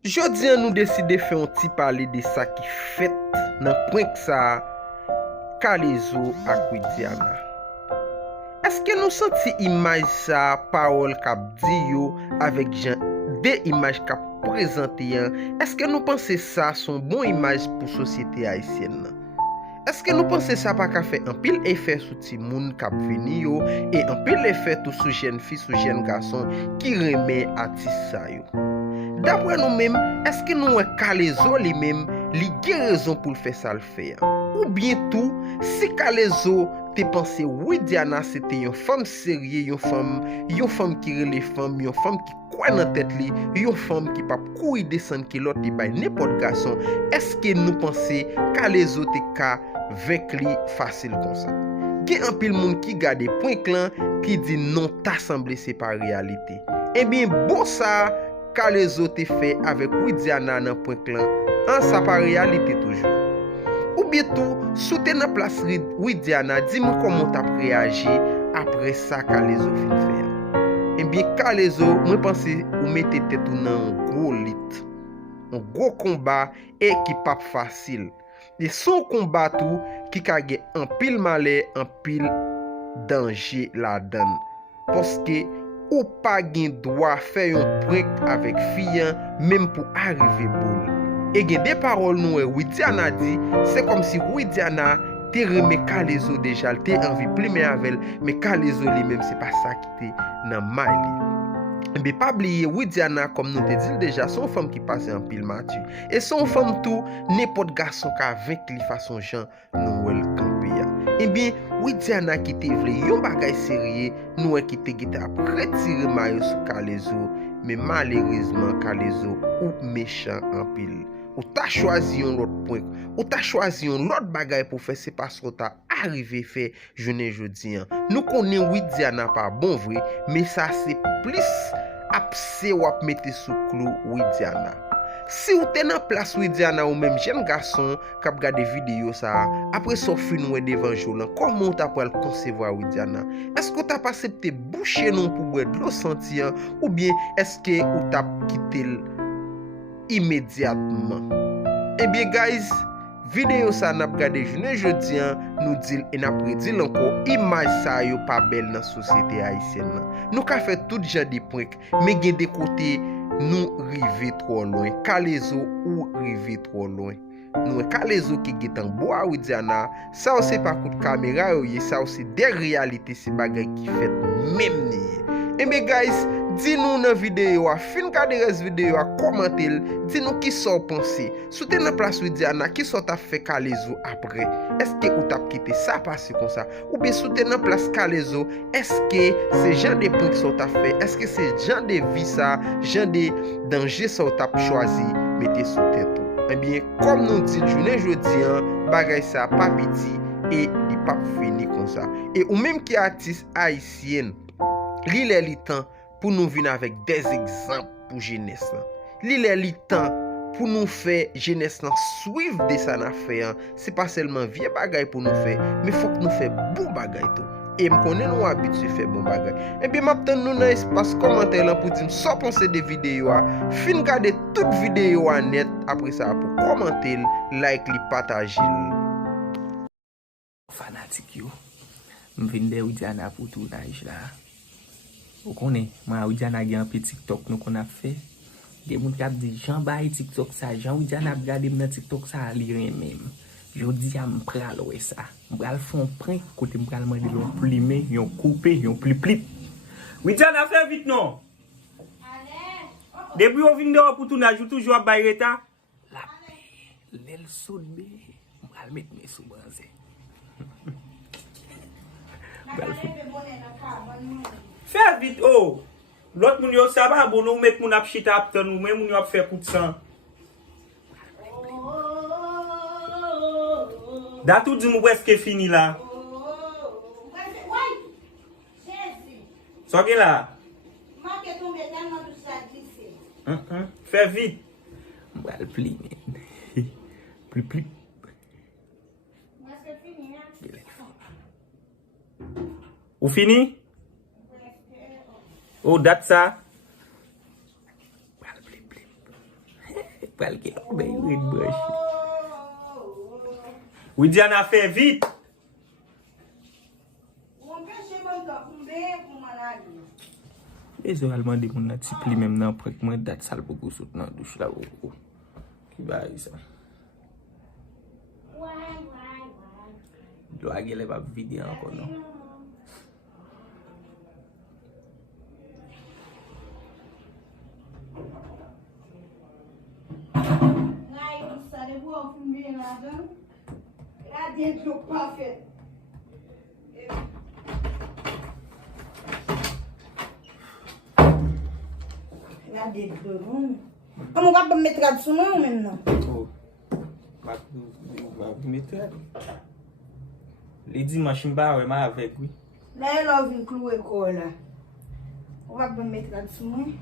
Jodi an nou deside fè un ti pale de sa ki fèt nan pwenk sa Kalezo ak Widiana. Eske nou senti imaj sa parol kap di yo avèk jan de imaj kap prezante yan? Eske nou pense sa son bon imaj pou sosyete haisyen nan? Eske nou pense sa pa ka fè anpil efè sou ti moun kap veni yo e anpil efè tou sou jen fi, sou jen gason ki reme atis sa yo? Dapre nou menm, eske nou wè Kalezo li menm li gen rezon pou l'fè sa l'fè? Ou bien tout, si Kalezo te pense Widiana se te yon femme serye, yon femme ki rele femme, yon femme ki kwa nan tèt li, yon femme ki pap kou yi desen ki lot li bay nepot gason, eske nou pense Kalezo te ka vek li fasil kon sa? Gen anpil moun ki gade point klan ki di non ta semble se pa realite. Ebyen bon sa Kalezo te fe avek Widiana nan point klan, an sa pa realite toujou. Ou bietou, sou te nan plas Widiana, di mou komon tap reagi apre sa Kalezo fin fe. Ebyen Kalezo, mwen panse ou mette tetou nan gros lit, un gros komba e ki pap fasil. E son komba tou ki kage an pil male, an pil danje la dan. Poske ou pa gen dwa fè yon prek avèk fiyan mèm pou arrive boul. E gen de parol nou Widiana di, se kom si Widiana te reme Kalezo deja, te anvi plime avèl, me Kalezo li mèm se pa sa ki te nan may li. Be pa bliye Widiana, kom nou te dil deja, son femme ki pase an pil matu. E son femme tou, nepot gason ka vek li fason jan nou wel kampe ya. Ebyen, Widiana ki te vle yon bagay serye, nou ki te gite ap retire mayo sou Kalezo, me malerizman Kalezo ou mechan an pil. Ou ta chwazi yon lot point, ou ta chwazi yon lot bagay pou fè, se pas ko ta arrive fè jounen jodi an. Nou konen Widiana pa bon vre, me sa se plis apse wap mette sou klou Widiana. Si ou te nan plas Widiana ou menm jen gason kap gade video sa, apre so fin wè devan jolan, komon ta pral konsevo Widiana? Eske ou ta pa septe bouche non pou bwe dlo senti an, ou bien eske ou ta kitel imediatman? Ebyen guys, video sa nap gade jounen jodi an, nou dil en apre dil anko, imaj sa yo pa bel nan sosyete haisyen nan. Nou ka fe tout jan de pwek, me gen de kote nou rive tro loin. Kalezo ou rive tro loin. Nou Kalezo ki getan bo a Widiana, sa ou se pa kout kamera yo ye, sa ou se de realite se bagay ki fet mem niye. Ebe guys, di nou nan videyo a, fin kade res videyo a, komantel, di nou ki so pense. Sou te nan plas Widiana, ki so ta fe Kalezo apre? Eske ou tap kite sa pase kon sa? Ou be sou te nan plas Kalezo, eske se jan de prik so ta fe? Eske se jan de vi sa, jan de danje so tap chwazi mette sou tetou? Ebyen, kom nou di jounen jodi an, bagay sa pa piti e di pap fini kon sa. E ou menm ki artiste haisyen, li lè li tan pou nou vin avèk des ekzamp pou jenes nan. Li lè li tan pou nou fè jenes nan suiv de sa na fè an. Se pa selman vie bagay pou nou fè, me fòk nou fè bon bagay tou. E m konen nou abitue fè bon bagay. Epi map ten nou nan espas komante lan pou dim so pense de video a. Fin gade tout video a net, apre sa pou komante l, like li, patajil. Fanatik yo, m vinde Widiana pou tournage la. Ou konen, ma Widiana gen pe TikTok nou kon ap fe. Gen moun kap di, jan bayi TikTok sa, jan Widiana ap gade m nan TikTok sa li ren menm. Jodi a m pral we sa. M pral fon pren, kote m pral mande yon plime, yon koupe, yon plip. Widiana fe vit non? Depi yo vinde ou pou tournage, ou toujou ap bayi reta? La pe, lel soud be, m pral met me sou banze. Fè vit oh. Lot moun yo sa ba bon nou met moun ap chita ap tan nou, men moun yo ap fè kout san. Datou di mou eske fini la. So gen la? Fè vit. Mbral pli men. Pli. Ou fini? Ou dat sa? Qualquer ben une broche. Oui, Diana, fait vite. Les Allemands de mon article même nan après que moi date sale beaucoup sous dans douche là ou qui va ça. Do a gele pas vidéo encore non. Comment on va mettre là dessous maintenant? Oh. Va mettre. Les dimanches m'ba ouais ma avec oui. Là elle vient clouer quoi là. On va mettre là dessous.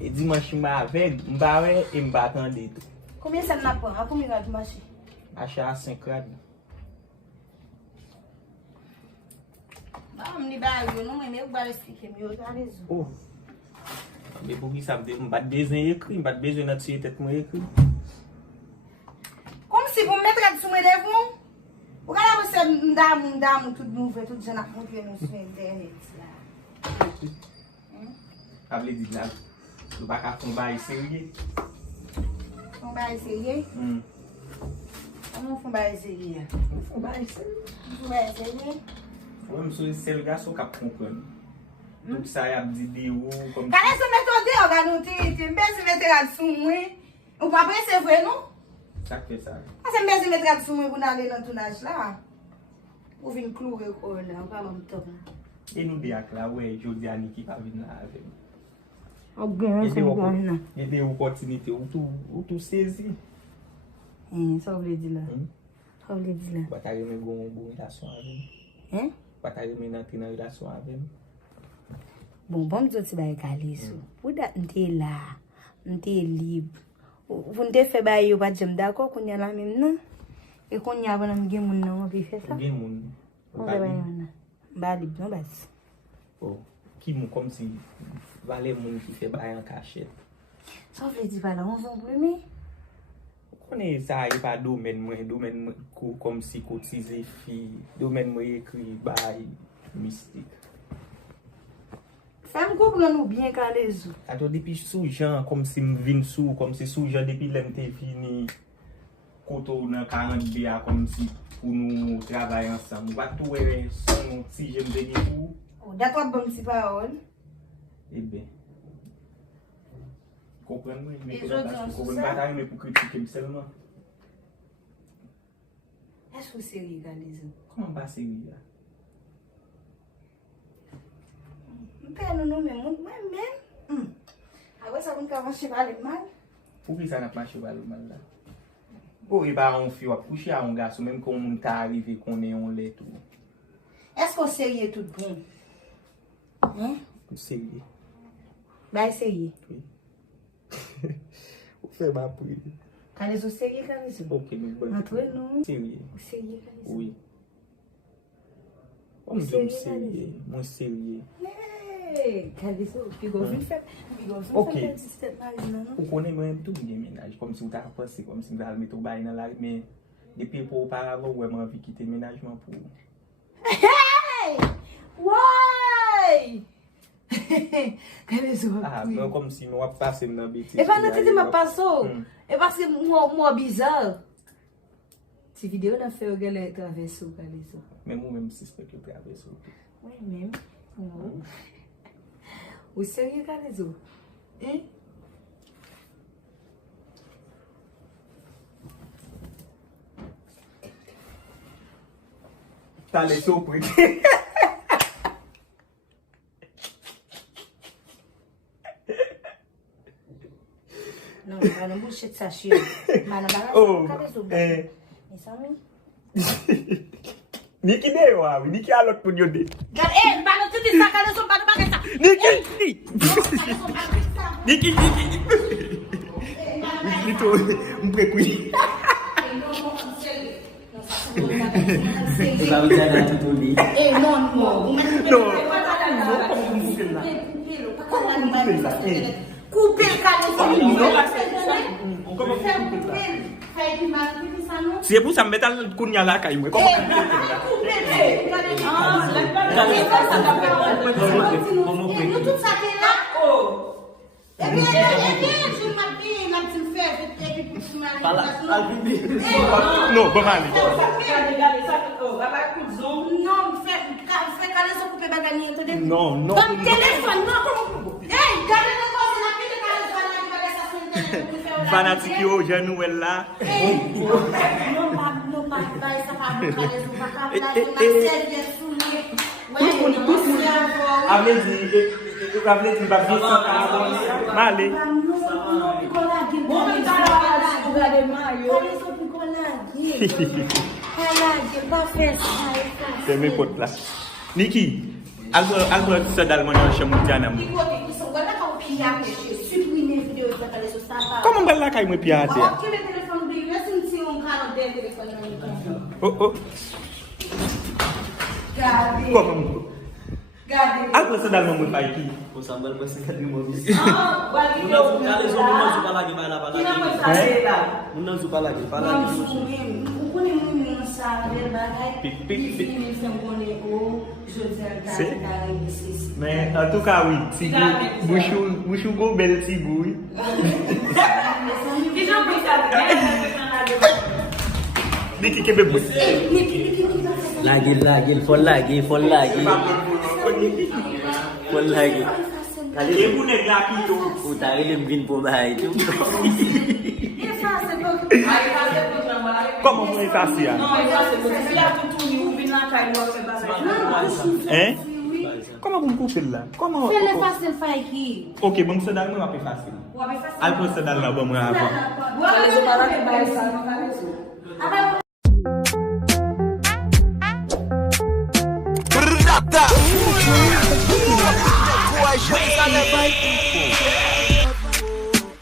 Les dimanches m'ba avec m'ba ouais et m'ba attendre tout. Combien ça n'a pas? Combien ça marche? Achat à 5 rad. Bah on n'y va non mais on va expliquer mieux t'as raison. Oh. Mais pour qui ça m'ba besoin écrit, m'ba besoin dans tête moi écrit. Comme si vous mettre là dessous les vous. Vous regardez vous c'est dame tout nouveau tout ça n'a montré nous sur internet là. Ça veut dire là. Tu pas qu'à faire bail sérieux. On va essayer. On va essayer. On va essayer. On va essayer. Même si c'est le garçon qui comprend. Tout ça y a dit vidéo comme quand est-ce que regarde tu mettre là dessous moi. On va pas c'est vrai non? ça fait ça. C'est bien mettre là dessous moi pour aller dans tournage là. Pour venir clouer là, on va me top. Et nous dire là ouais, jodi ani qui pas venir là avec. Oh bien, c'est bon. Il y a des opportunités où tout saisi. Ça veut dire là. Ça veut dire là. Pas t'arriver une bonne relation avec. Hein? Pas t'arriver une relation avec. Bon, bon, je te dis que vous êtes là, vous êtes libre. Vous ne faites pas d'accord qu'on y a là maintenant. Et qu'on y a un game on peut faire ça. Game on. On va pas libre non bas. Oh, qui mou comme si valait moun qui fait bail en cachette. Ça veut dire pas là on va plumer. Connais ça y pas domaine comme si cotiser fille, domaine moi écrit bail mystique. Femme comprendre nous bien Calaiso. Attends depuis sous Jean comme si me vinn sous comme si sous Jean depuis l'MT fini koto dans 40 BA comme si pour nous travailler ensemble. Pas tout son si j'aime venir pour. Oh, d'accord bon petit parole. Eh bien. Comprends-moi, mais pour bataille mais pour critiquer seulement. Est-ce que c'est sérieux Calaiso? Comment pas sérieux là? Père non mais moi-même. Ah ouais ça vous pas marcher pas mal. Pourquoi ça n'a pas marché pas mal là? Oh, il va on fille coucher à un garçon même quand on t'a arrivé qu'on est on lait tout. Est-ce qu'on sérieux tout bon? Hein? Sérieux. Bah sérieux. Oui. On fait ma prière. Calaiso sérieux Calaiso. OK, nous bon. Entre nous. Sérieux. Sérieux Calaiso. Oui. On sérieux, moi sérieux. Calaiso, puis go vite fait. OK. Vous connaissez même tout bien ménage comme si vous t'avez pensé comme si vous allez mettre au bail dans la mais depuis pour auparavant ouais m'a envie quitter ménagement pour. Hey! Why? Calaiso. Ah, mais comme si moi passer dans bêtise. Et pas non ma passo. Et parce que moi bizarre. Si vidéo n'a fait regarder traverser Calaiso. Mais moi même suspect que traverser. Oui même. Ou sérieux Calaiso? Hein? T'as les surpris. Non, pas non bullshit ça chien. Oh. Ça oui. Niki de wa, Niki a l'autre pour yo de. Gade, pas non tout ça Calaiso pas de ça. Niki. Nito, m'prekui. Ça veut dire tout dit. Eh non. Couper le Calaiso. C'est pour ça me mettre le kounya la kay moi. Comment non, bon mali. Non, non. Fanatique yo genou là. C'est mes potes là. Niki, Albert Sadal mon chambre Diana. Comment là kay moi piate? Oh oh. Comment? Albert Sadal mon pas qui? Pour sambal pas sekat ni mo bis. Mais en tout cas, oui, bouchou go bel tigouille. Niki kebe bouch. Lagi, faut lagi. Et vous n'êtes là qui tout. Vous t'arrivez me vin pour bail tout. Comment vous êtes assis? Hein? Comment vous me coupez là? Comment? Ok, bon, c'est dans le moins facile. Alpo c'est dans le bon moins avant.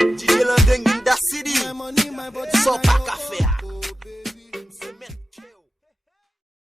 DJ Landeng in the city. So pa café.